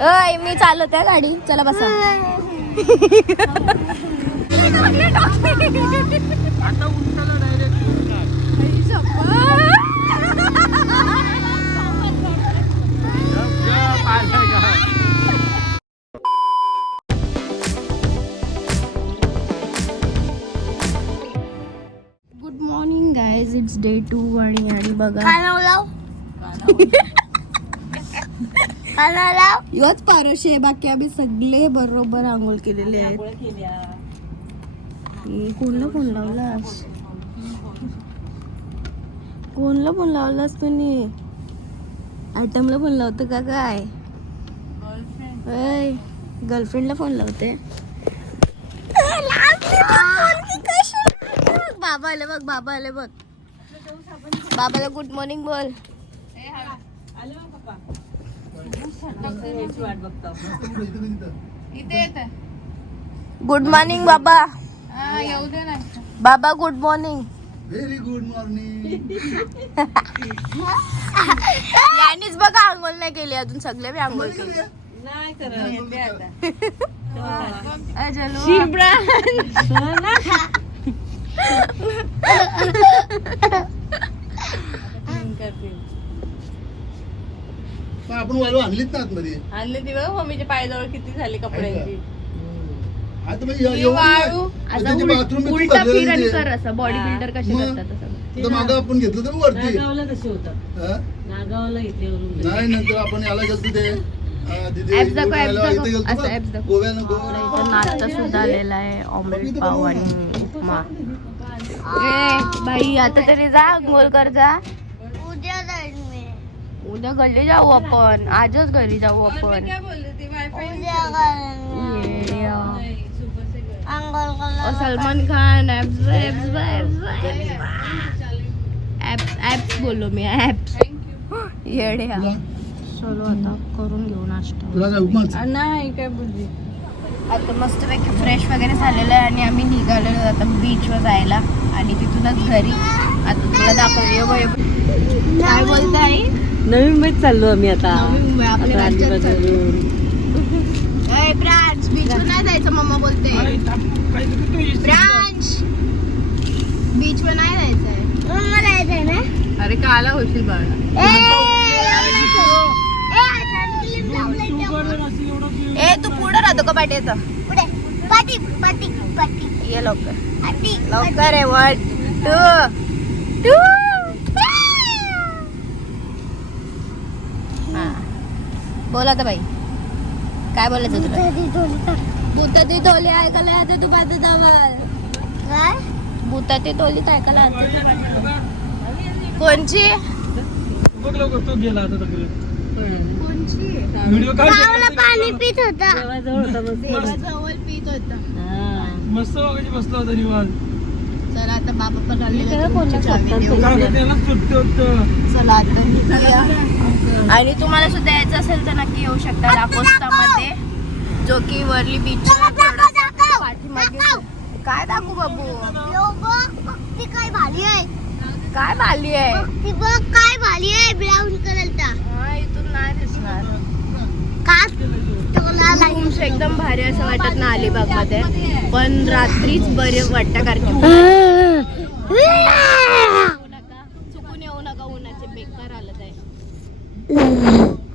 अय मी चालवते गाडी, चला बसा. आता उंटाला direct good morning guys, it's day 2 आणि बघा योच पारोशे, बाकी आम्ही सगळे बरोबर आंघोळ केलेले आहेत. कोणला फोन लावलास? कोणला फोन लावलास तुम्ही? आयटमला फोन लावतो का काय? गर्लफ्रेंडला फोन लावते. बाबा आले बघ, बाबा आले बघ. बाबाला गुड मॉर्निंग बोल. गुड मॉर्निंग बाबा. बाबा good morning. Very good morning. यानीच बघा आंघोळ नाही केली अजून, सगळे मी आंघोळ केली. आपण वाळू आणलीच ना आतमध्ये. आणले ती बघ मम्मीच्या पायाजवळ किती झाली कपड्यांची. आता मग बाथरूम उलटा फिर आणि कर असं बॉडी बिल्डर कसे करतात तसं. मागं आपण घेतलं तर वरती नागावला कसे होतात, नागावला घेतल्यावरून नाही. नंतर आपण याला गेलतो ते ऍप्स दाखव, ऍप्स दाखव, असं ऍप्स दाखव. गोव्यानं इथं नाश्ता सुद्धा आलेला आहे, ऑमलेट पाव आणि उपमा. ए बाई आता तरी जा, आंघोळ कर जा. उद्या घरी जाऊ आपण, आजच घरी जाऊ आपण. सलमान खान ऍप्स बोललो मी, ऍप्स येडे. चलो आता करून घेऊ नाश्ता. नाही काय बोलली. आता मस्तपैकी फ्रेश वगैरे झालेलं आहे आणि आम्ही निघालेलो आता बीचवर जायला आणि तिथूनच घरी. आता तुला दाखवूया काय बोलताय. नवी मुंबईत चाललो आम्ही आता. ब्रांच बीचवर नाही जायचं मम्मा बोलते. ब्रांच बीचवर नाही जायचंय ना. अरे काला होशील बाळा. ए तू पुढे राहतो का पाट्याचं? ये लवकर लवकर आहे. 1 2 बोला तर बाई, काय बोलायचं तुला? भूताची टोली ऐकायला येते तू पाहते जवळ. काय भूताची टोली ऐकायला येते? कोणची? बघ लवकर तो गेला आता तकडे. कोणची? व्हिडिओ काढ. पाणी पित होता, देवाजवळ होता मस्त. देवाजवळ पित होता. मस्त वगैरे बसला होता निवांत. चला आता बाबा पण आलेले. त्याला सुट्टी होतं. चला आता निघूया. आणि तुम्हाला सुद्धा यायचं असेल तर नक्की येऊ शकता लाकोस्तामध्ये, जो की वर्ली बीच पाठीमागे. काय दाखवू बाबू? काय भाली आहे, काय भाली आहे, काय भाली आहे. ब्राऊन कलरचा. इथून नाही दिसणार का? एकदम भारी असं वाटत ना अलिबाग मध्ये, पण रात्रीच बरे वाटतं कारण की चुकून येऊ नका, उन्हाचे बेकार आलं आहे.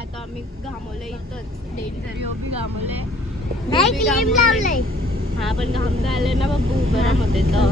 आता आम्ही घामवलंय इथंच, डेली तरी बी घामवलंय. हा पण घाम झाले ना बाबू, गरम होते तर.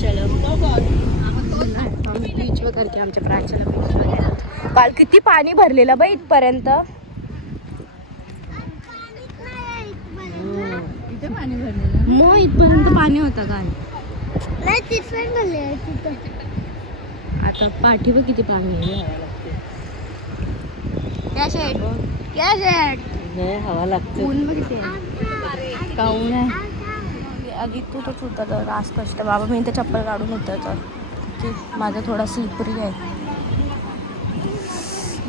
चलो आम्ही बीच वर करते, आमच्या प्राच्याला बीच वर. काल किती पाणी भरलेलं बाई इथपर्यंत. इथे पाणी भरलेलं. मग इथपर्यंत पाणी होतं काल. आता पाठी बघ किती पाणी आहे. हवा लागते. ऊन बघ किती आहे. का ऊन आहे आधी तू तर होता तर रास कष्ट बाबा. मी इथे चप्पल काढून होतं तर की माझा थोडा स्लिपरी आहे,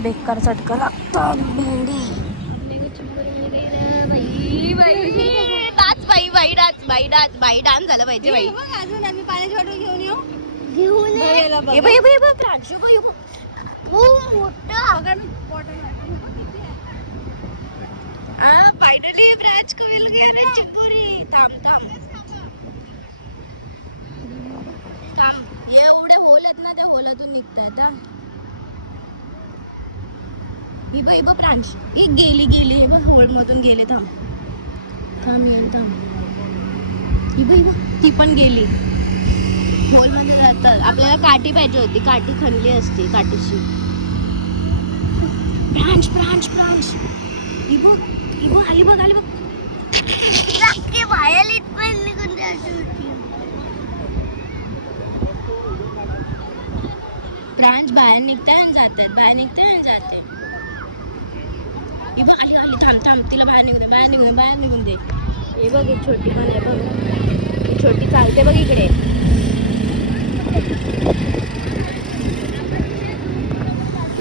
बेकार चटका लागतो. भेंडी बाई डान्स झालं पाहिजे बाई. अजून आम्ही पाण्याची बॉटल घेऊन येऊ. याला बघ. हे बघ, हे बघ, हे बघ, प्रांशू बघ, हे बघ. फायनली ब्रांच को मिल गया रे चिंबोरी. थांब. एवढे होल आहेत ना, त्या होलातून निघतायत. ही बघ प्रांश, ही गेली हे बघ, होल मधून गेले. थांब ही बघ, ती पण गेली होल मध्ये जातात. आपल्याला काठी पाहिजे होती, काठी खणली असती काठीशी. प्रांश ही बघ आली बघ. प्रांश बाहेर निघताय आणि जाते. ही बघ आली. थांब तिला बाहेर निघून दे. हे बघ, एक छोटी पण आहे बघ, ही छोटी चालते बघ इकडे.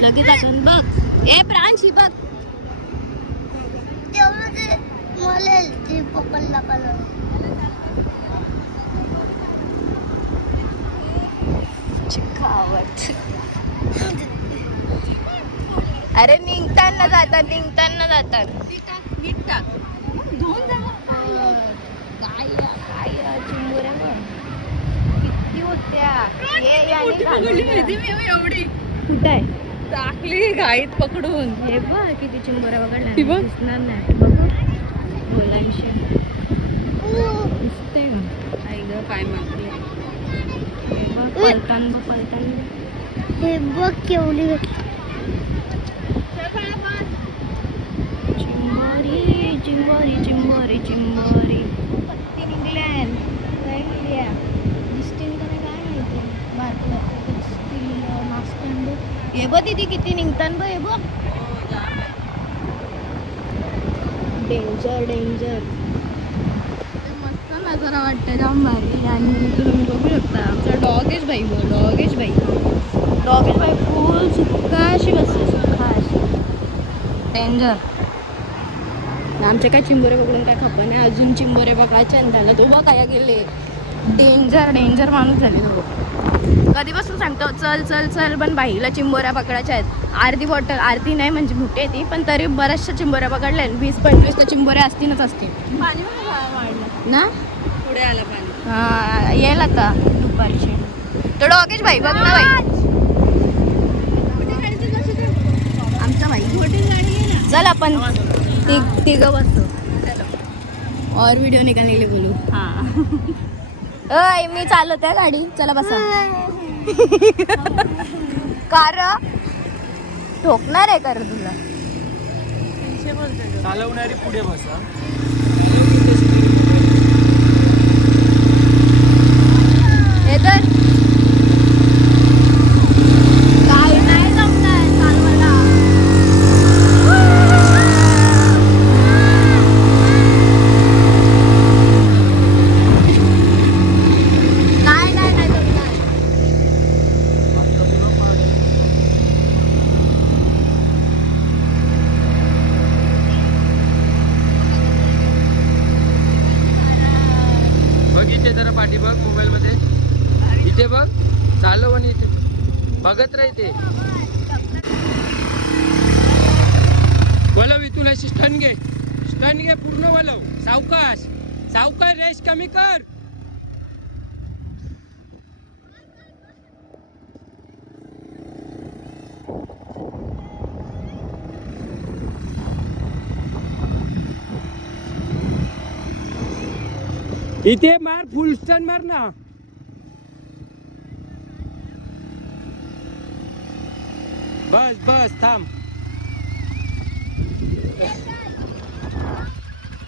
लगेच आपण बघ. ए प्रांश, ही बघ. अरे निघताना जातात. काय चिंबोऱ्या बघ किती होत्या. एवढी कुठं आहे? टाकली घाईत पकडून. हे बघ किती चिंबोऱ्या बघायला ती बघ. दिसणार नाही. बघू बोलांशी दिसते का? आई ग पाय मारते. पलतान हे बघ केवढी चिंबोरी पत्ती निघल्या. काय निघल्या दिसतील का नाही काय माहिती. मास्क. हे बघ दीदी किती निघतात बघ. हे बघ डेंजर मस्त नजारा वाटतं, जाम भारी. आणि तुम्ही बघू शकता आमचा डॉगेश बाई फुल सुक्का अशी डेंजर. आमचे काय चिंबोरे बघून काय खपलं नाही. अजून चिंबोरे बघायचे आणि त्याला तो बघ काय गेले. डेंजर माणूस झाले तो. कधीपासून सांगतो चल पण बाईला चिंबोऱ्या पकडायच्या आहेत. अर्धी बॉटल, अर्धी नाही म्हणजे मोठी आहे ती, पण तरी बऱ्याचशा चिंबोऱ्या पकडल्या. 20-25 तर चिंबोऱ्या असतीलच पाणी वाढलं ना. पुढे आलं पाणी. हा येईल आता दुपारची. तो डॉगेश बाई बघ ना बाई. आमचा बाई चल आपण तिघं बसतो और व्हिडिओ निकालने के लिए बोलू. अय मी चालवते गाडी, चला बसा. कार ठोकणार आहे कार तुला. चालवणारी पुढे बसा. हे तर काय नाही जमणार चालवायला. नाही जमणार. बघ इथे जरा पाठी बघ मोबाईल मध्ये. इथे बघ चालव आणि इथे बघत राहते. वलव इथून अशी स्टन घे पूर्ण वलव. सावकाश रेस कमी कर. इथे मार, फुल स्टन मार ना. बस थांब.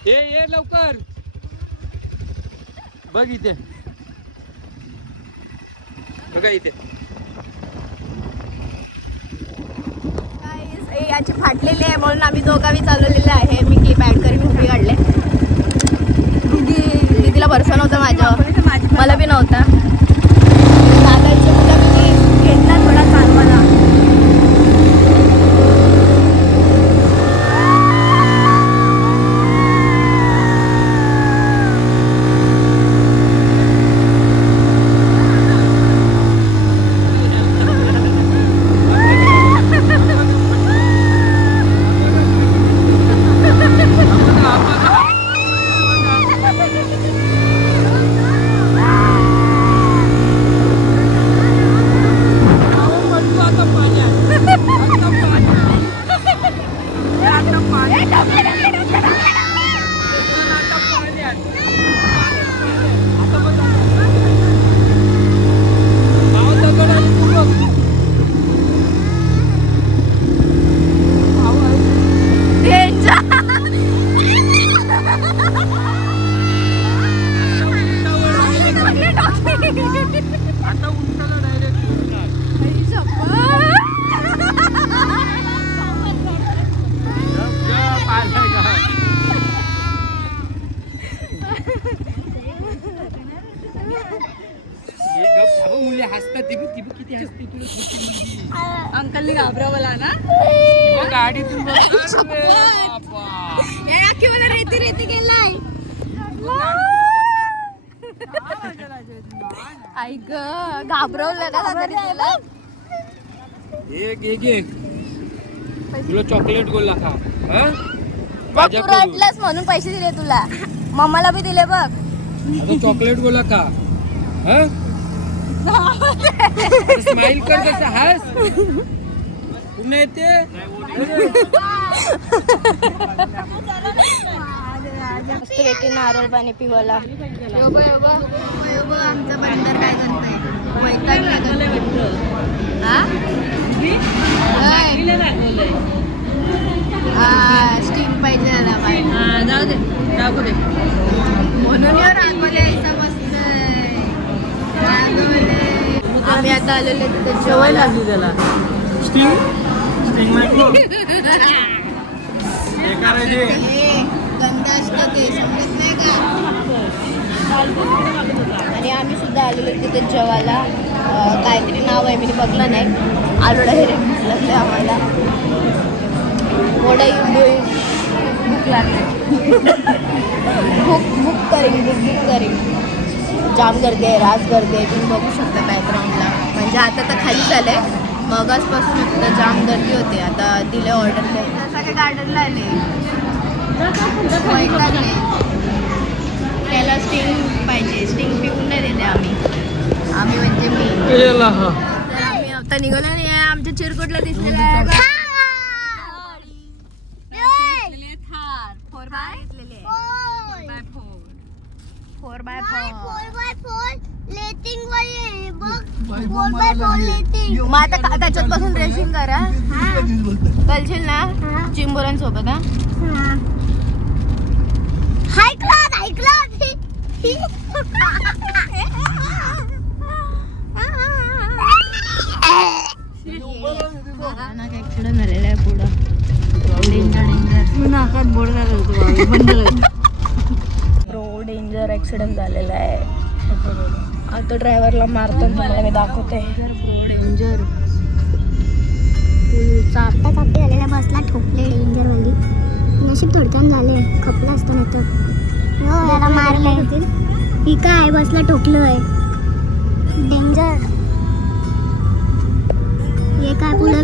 ये लवकर. बघ इथे बघा इथे. याची फाटलेली आहे म्हणून आम्ही दोघांनी चालवलेलं आहे. मी क्लिप ऍड करून उभी काढले. दीदीला भरोसा नव्हता माझ्यावर, मला बी नव्हता. दादाची मुलं मी घेतला थोडा चालवायला. किती हसती तुला छोटी अंकलनी घाबरवला ना मुलगी. गाडीतून बघ. अरे बाबा. मला रेती रेती गेलाय आई ग घाबरवलं ना तरी तुला एक तुला चॉकलेट गोला खा हा? बघ माझ्या तू कडून. रडलास म्हणून पैसे दिले तुला मम्माला बी दिले बघ आता चॉकलेट गोला खा हा? स्माइल कर कसं हस पुन्हा येते मस्तपैकी नारळ पाणी पिवायला. आमचं बंदर काय करतंय वैतागलं. हा? स्टीम पाहिजे ना बाई. जाऊ दे म्हणून आम्ही आता आलेलो तिथे जेवायला. गंध असतं ते समजत नाही का. आणि आम्ही सुद्धा आलेलो तिथे जेवायला. काहीतरी नाव आहे मी बघलं नाही. आलो डायरेक्ट लागले आम्हाला. वडा भूक लागली. बुक करेन जाम गर्दी आहे. रास गर्दी आहे. तुम्ही बघू शकता बॅकग्राऊंडला. म्हणजे आता तर खाली झालंय. मगासपासून इथं जाम गर्दी होते. आता दिले ऑर्डर सगळे गार्डनला आले. वैतागले. त्याला स्टिंग पाहिजे. स्टिंग पिऊन नाही देते आम्ही म्हणजे मी. तर आम्ही आता निघालो नाही. आमच्या चिरकुटला दिसलेला आहे. 4x4 मग आता त्याच्यात पासून रेसिंग करा. कळशील ना चिंबोरांसोबत. ऍक्सिडेंट झालेला आहे पुढं. नाकात बोर्ड झालं बंद रोड डेंजर ऍक्सिडेंट झालेला आहे. आता ड्रायव्हरला मारतो तुम्हाला मी दाखवते. डेंजर चापटा चापटी आलेल्या बसला ठोकले डेंजर मध्ये. नशीब थोडक्यान झाले खपलं असतं नाही तर याला मारलंय. ही काय बसला ठोकलोय डेंजर. हे काय पुढं